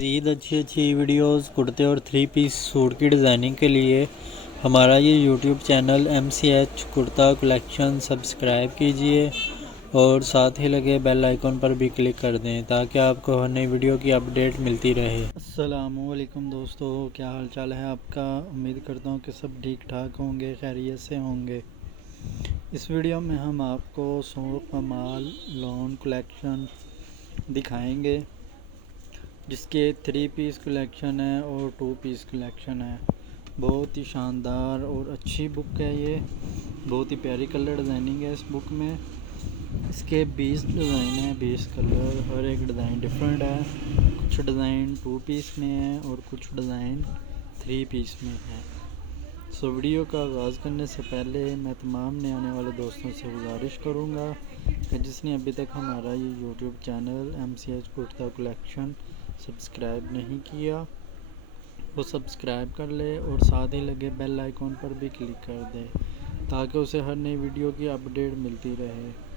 मज़ीद अच्छी अच्छी वीडियोस कुर्ते और 3 पीस सूट की डिज़ाइनिंग के लिए हमारा ये YouTube channel MCH kurta collection subscribe कीजिए और साथ ही लगे बेल आइकॉन पर भी क्लिक कर दें ताकि आपको हर नई वीडियो की अपडेट मिलती रहे। अस्सलामुअलैकुम दोस्तों, क्या हाल चाल है आपका। उम्मीद करता हूँ कि सब ठीक ठाक होंगे, खैरियत से होंगे। इस वीडियो में हम आपको सूट कमाल लॉन कलेक्शन दिखाएंगे जिसके 3 पीस कलेक्शन है और 2 पीस कलेक्शन है। बहुत ही शानदार और अच्छी बुक है ये, बहुत ही प्यारी कलर डिज़ाइनिंग है इस बुक में। इसके 20 डिज़ाइन है, 20 कलर, हर एक डिज़ाइन डिफरेंट है। कुछ डिज़ाइन 2 पीस में है और कुछ डिज़ाइन 3 पीस में है। सो वीडियो का आगाज़ करने से पहले मैं तमाम नए आने वाले दोस्तों से गुजारिश करूँगा कि जिसने अभी तक हमारा ये YouTube channel MCH kurta collection subscribe नहीं किया वो सब्सक्राइब कर ले और साथ ही लगे बेल आइकॉन पर भी क्लिक कर दे ताकि उसे हर नई वीडियो की अपडेट मिलती रहे।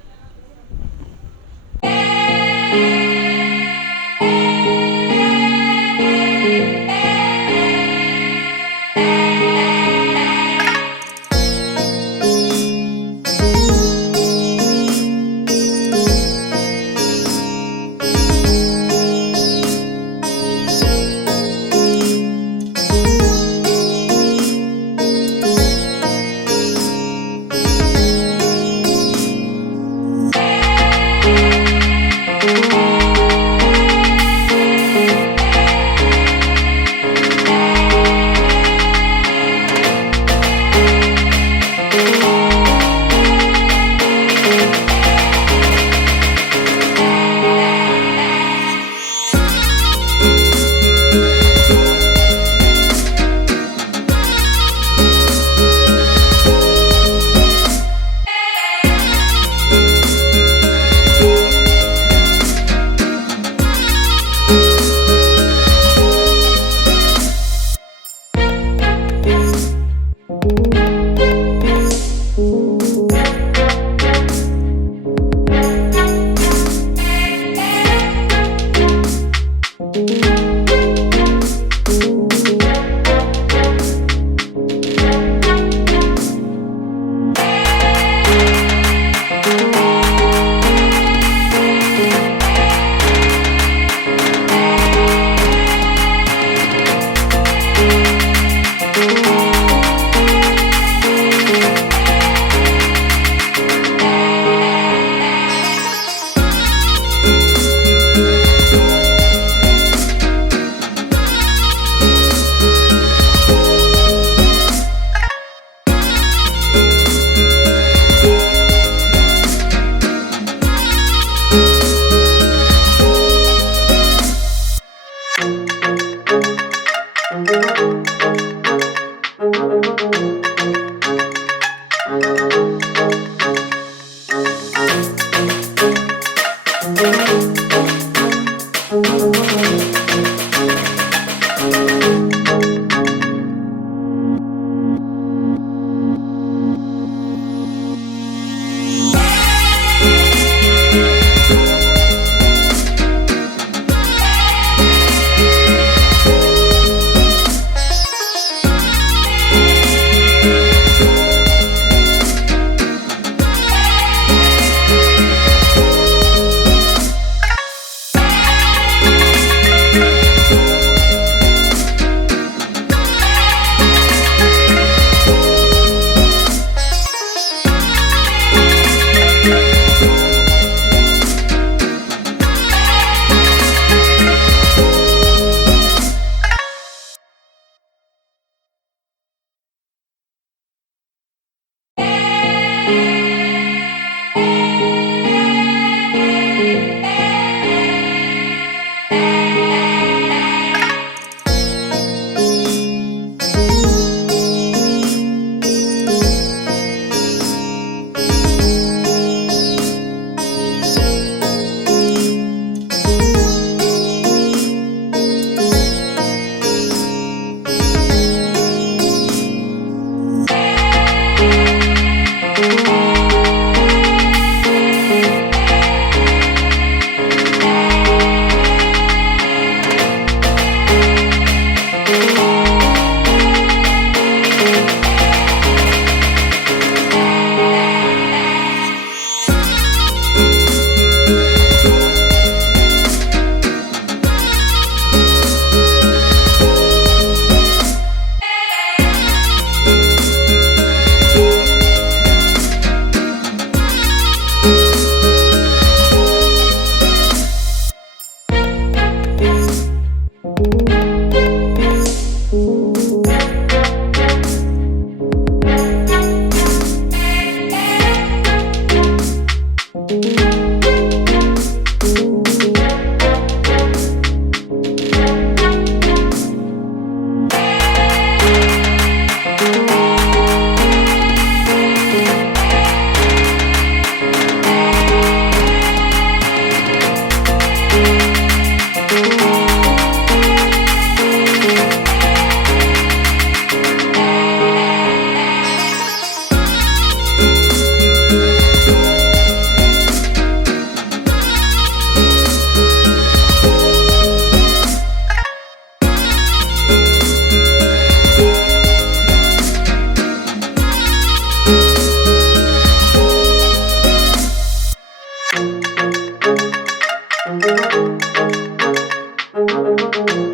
है।